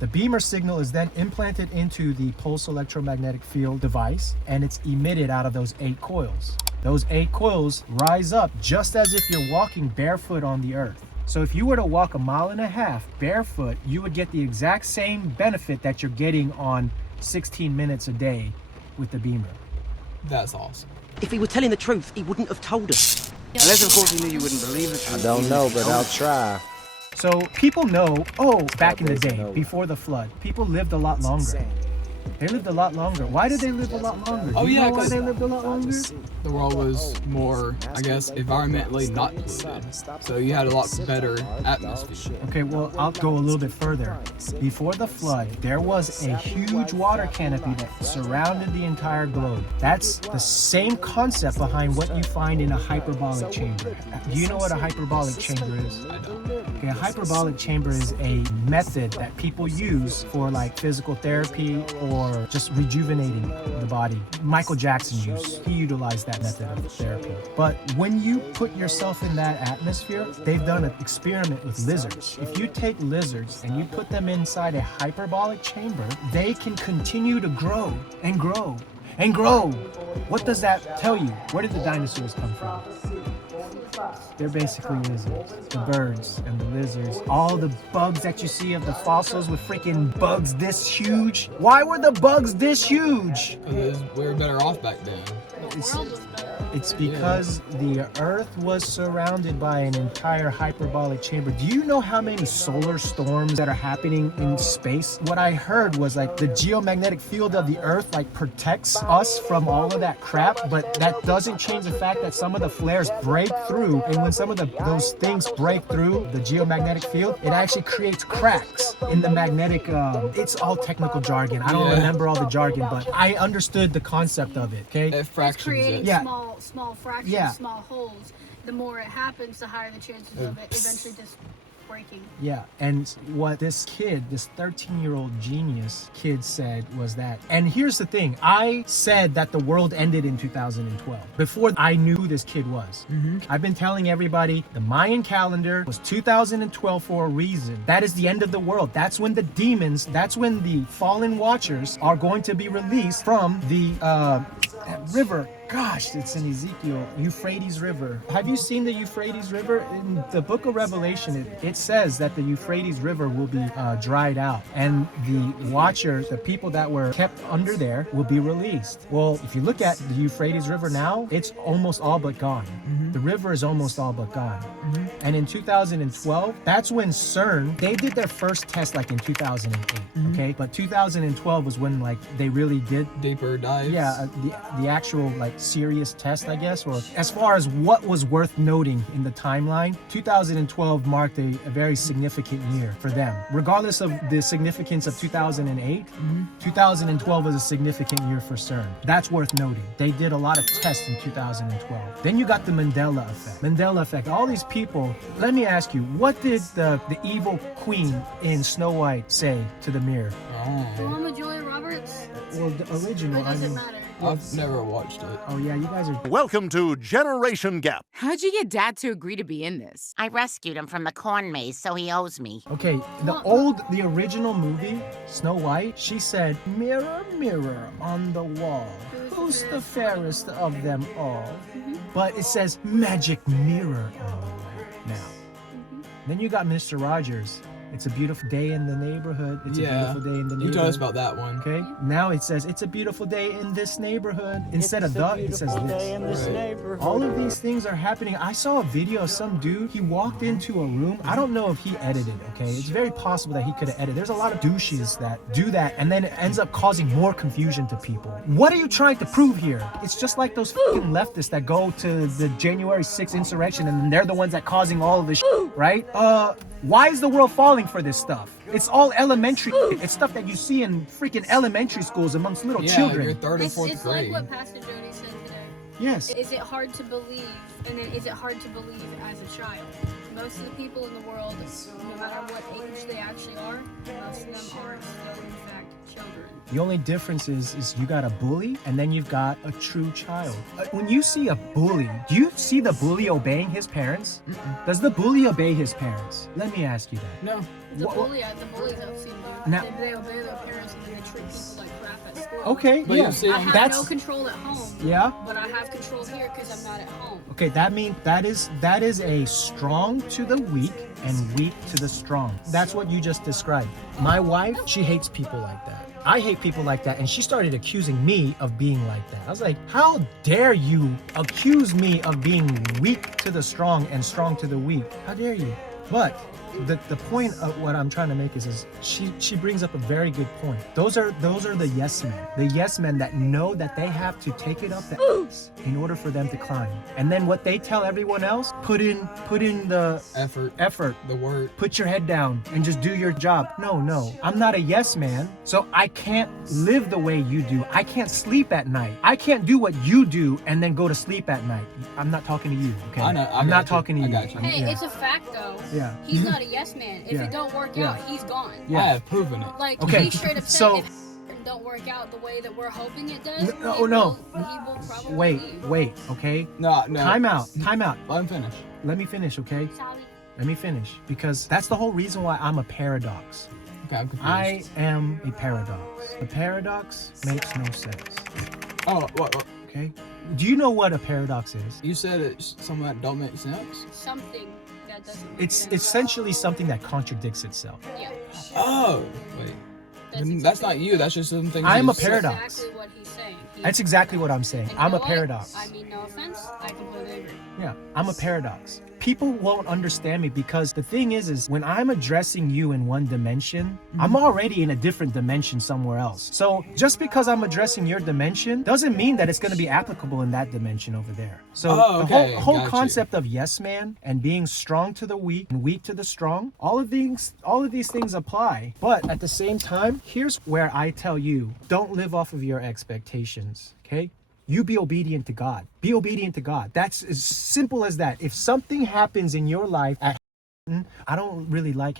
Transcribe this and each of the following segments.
The beamer signal is then implanted into the pulse electromagnetic field device, and it's emitted out of those 8 coils. Those 8 coils rise up just as if you're walking barefoot on the earth. So if you were to walk 1.5 miles barefoot, you would get the exact same benefit that you're getting on 16 minutes a day with the beamer. That's awesome. If he were telling the truth, he wouldn't have told us. Unless, of course, he knew you wouldn't believe the truth. I don't know, but I'll try. So people know, back in the day, before the flood, people lived a lot longer. They lived a lot longer. Why did they live a lot longer? Oh, Do you yeah, know why 'cause they lived a lot longer? The world was more, I guess, environmentally not polluted. So you had a lot better atmosphere. Okay, well, I'll go a little bit further. Before the flood, there was a huge water canopy that surrounded the entire globe. That's the same concept behind what you find in a hyperbolic chamber. Do you know what a hyperbolic chamber is? I don't. Okay, a hyperbolic chamber is a method that people use for like physical therapy or just rejuvenating the body. Michael Jackson he utilized that method of therapy. But when you put yourself in that atmosphere, they've done an experiment with lizards. If you take lizards and you put them inside a hyperbolic chamber, they can continue to grow and grow and grow. What does that tell you? Where did the dinosaurs come from? They're basically lizards. The birds and the lizards. All the bugs that you see of the fossils with freaking bugs this huge. Why were the bugs this huge? Because we were better off back then. It's because the Earth was surrounded by an entire hyperbolic chamber. Do you know how many solar storms that are happening in space? What I heard was like the geomagnetic field of the Earth like protects us from all of that crap, but that doesn't change the fact that some of the flares break through, and when some of those things break through the geomagnetic field, it actually creates cracks in the magnetic. It's all technical jargon. I don't remember all the jargon, but I understood the concept of it. Okay. It fractions creating it. small fractions, small holes. The more it happens, the higher the chances of it eventually just breaking. Yeah, and what this 13-year-old genius kid said was that, and here's the thing, I said that the world ended in 2012 before I knew who this kid was. I've been telling everybody the Mayan calendar was 2012 for a reason. That is the end of the world. That's when the demons, that's when the fallen watchers are going to be released from the that river. Gosh, it's in Ezekiel, Euphrates River. Have you seen the Euphrates River? In the book of Revelation, it says that the Euphrates River will be dried out, and the watchers, the people that were kept under there, will be released. Well, if you look at the Euphrates River now, it's almost all but gone. The river is almost all but gone. And in 2012, that's when CERN, they did their first test like in 2008, okay? But 2012 was when like they really did Deeper dives. yeah, the actual like serious test, I guess, or as far as what was worth noting in the timeline, 2012 marked a very significant year for them. Regardless of the significance of 2008, 2012 was a significant year for CERN. That's worth noting. They did a lot of tests in 2012. Then you got the Mandela effect. Mandela effect, all these people, let me ask you, what did the evil queen in Snow White say to the mirror? The one with Julia Roberts? Well, the original, Or does it matter? I've never watched it. Oh yeah, you guys are... Welcome to Generation Gap. How'd you get Dad to agree to be in this? I rescued him from the corn maze, so he owes me. Okay, the original movie, Snow White, she said, "Mirror, mirror on the wall, who's the fairest of them all?" But it says, "Magic mirror on the wall" now. Then you got Mr. Rogers. It's a beautiful day in the neighborhood. It's a beautiful day in the neighborhood. You told us about that one. Okay. Now it says, "It's a beautiful day in this neighborhood." Instead of the, it says this. All of these things are happening. I saw a video of some dude. He walked into a room. I don't know if he edited, okay? It's very possible that he could have edited. There's a lot of douches that do that, and then it ends up causing more confusion to people. What are you trying to prove here? It's just like those fucking leftists that go to the January 6th insurrection, and they're the ones that causing all of this shit, right? Why is the world falling for this stuff? It's all elementary. It's stuff that you see in freaking elementary schools amongst little children. You're third and fourth It's grade. like what Pastor Jody said today. Yes. Is it hard to believe? And then is it hard to believe as a child? Most of the people in the world, no matter what age they actually are, most of them are still in fact children. children. The only difference is you got a bully and then you've got a true child. When you see a bully, do you see the bully obeying his parents? Does the bully obey his parents? Let me ask you that. No. The What- bullies I've seen do. Now- They obey their parents and then they treat people like crap at school. Okay, But yeah, you see, I have that's no control at home. yeah. But I have control here because I'm not at home. Okay, that is a strong to the weak and weak to the strong. That's what you just described. My wife, she hates people like that. I hate people like that, and she started accusing me of being like that. I was like, how dare you accuse me of being weak to the strong and strong to the weak? How dare you? But the point of what I'm trying to make is she brings up a very good point. Those are the yes men. The yes men that know that they have to take it up the ass in order for them to climb. And then what they tell everyone else, put in the effort. The word. Put your head down and just do your job. No. I'm not a yes man, so I can't live the way you do. I can't sleep at night. I can't do what you do and then go to sleep at night. I'm not talking to you, okay? I know, I'm not talking to you. I got you. Hey, Yeah. it's a fact though. Yeah. He's not a yes man. If Yeah. it don't work Yeah. out, he's gone. Yeah. I have proven it. Like Okay, he straight up said, so- if it don't work out the way that we're hoping it does, No, he no. will probably leave. Wait, okay? No. Time out. Let him finish. Let me finish, okay? Sorry. Let me finish. Because that's the whole reason why I'm a paradox. Okay, I'm confused. I am a paradox. The paradox makes no sense, Oh, what? okay? Do you know what a paradox is? You said it's something that don't make sense? Something that doesn't. It's essentially something that contradicts itself. Yeah. Oh, wait. That's not you. That's just something. I'm you a said. paradox. Exactly what he's saying. That's exactly what I'm saying. And you I'm know a what? paradox. I mean, no offense. I completely agree. Yeah, I'm a paradox. People won't understand me because the thing is when I'm addressing you in one dimension, I'm already in a different dimension somewhere else. So just because I'm addressing your dimension doesn't mean that it's going to be applicable in that dimension over there. So Oh, the okay, whole got you. concept of yes man and being strong to the weak and weak to the strong, all of these things apply. But at the same time, here's where I tell you, don't live off of your expectations, okay? You be obedient to God. Be obedient to God. That's as simple as that. If something happens in your life at I don't really like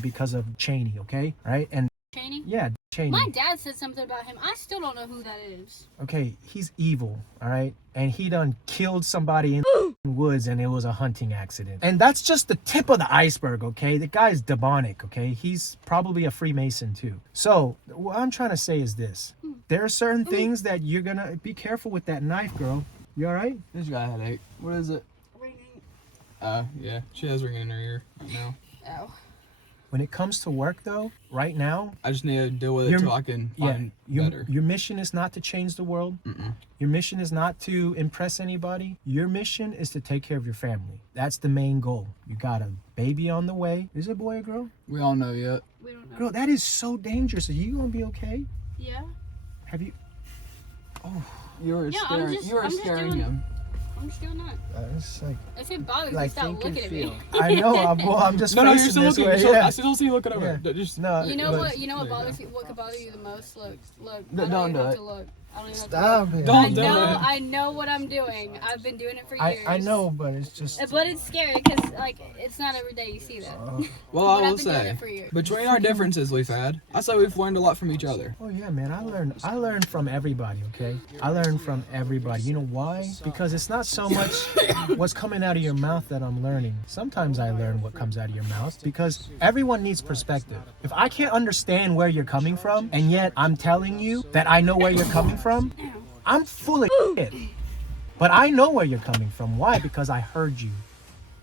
because of Cheney, okay? Right? And Cheney? yeah, Cheney. My dad said something about him. I still don't know who that is. Okay, he's evil, all right? And he done killed somebody in the woods and it was a hunting accident. And that's just the tip of the iceberg, okay? The guy's demonic, okay? He's probably a Freemason too. So what I'm trying to say is this. There are certain things that you're gonna be careful with that knife, girl. You all right? This got a headache. What is it? Ringing. Yeah. She has ringing in her ear right now. Oh. When it comes to work though, right now, I just need to deal with it Your- till I can find better. your mission is not to change the world. Your mission is not to impress anybody. Your mission is to take care of your family. That's the main goal. You got a baby on the way. Is it a boy or girl? We don't know yet. We don't know. Girl, that is so dangerous. Are you gonna be okay? Yeah. Have you? You were Yeah, scaring. I'm You were just scaring doing- him. I'm still not. It's like If it bothers Like, you, stop think and looking at me. I know. I'm just No, you're facing still this looking. way. You're still, Yeah. I still see you looking over. Yeah. Just No. You know but- what? You know what There you bothers you? What could bother you the most? Look. Don't I don't even do have it. to look. I don't even have to Stop look. it. Don't do it. I know what I'm doing. I've been doing it for years. I know, but it's just. But it's scary because like it's not every day you see that. Well, But I I've will been doing say, it for years. between our differences we've had, I say we've learned a lot from each other. Oh yeah, man. I learned from everybody. Okay. I learned from everybody. You know why? Because it's not so much what's coming out of your mouth that I'm learning. Sometimes I learn what comes out of your mouth because everyone needs perspective. If I can't understand where you're coming from, and yet I'm telling you that I know where you're coming from, I'm full of shit. But I know where you're coming from. Why? Because I heard you.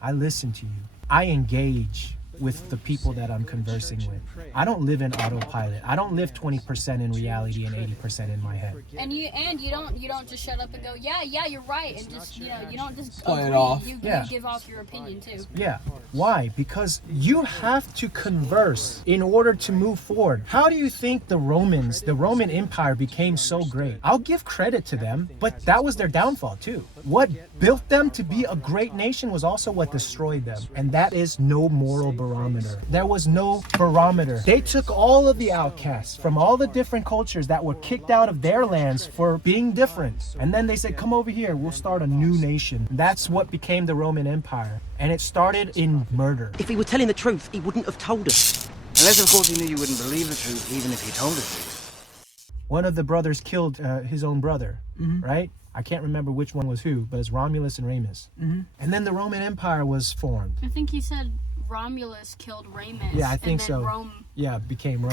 I listened to you. I engage with the people that I'm conversing with. I don't live in autopilot. I don't live 20% in reality and 80% in my head. And you don't just shut up and go, yeah, you're right, and just you don't just Play it agree. off. You Yeah. give off your opinion too. Yeah. Why? Because you have to converse in order to move forward. How do you think the Roman Empire became so great? I'll give credit to them, but that was their downfall too. What built them to be a great nation was also what destroyed them. And that is no moral barometer. There was no barometer. They took all of the outcasts from all the different cultures that were kicked out of their lands for being different. And then they said, come over here, we'll start a new nation. That's what became the Roman Empire. And it started in murder. If he were telling the truth, he wouldn't have told us. Unless, of course, he knew you wouldn't believe the truth, even if he told it to you. one of the brothers killed his own brother, right? I can't remember which one was who, but it's Romulus and Remus. And then the Roman Empire was formed. I think he said Romulus killed Remus. Yeah, I think and then so. Rome Yeah, became Rome.